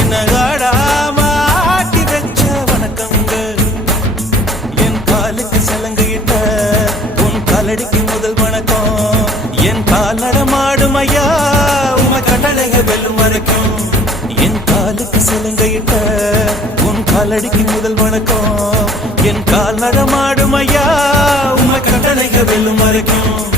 என்ன ஆடாம ஆட்டி வச்ச வணக்கங்க. என் காலுக்கு சலங்கையிட்ட உன் காலடிக்கு முதல் வணக்கம். என் கால் நடமாடும் ஐயா உம கட்டளைக வெல்லும் வரைக்கும். என் காலுக்கு சலங்கையிட்ட உன் காலடிக்கு முதல் வணக்கம். என் கால் நடமாடும் ஐயா உம கட்டளைக வெல்லும் வரைக்கும்.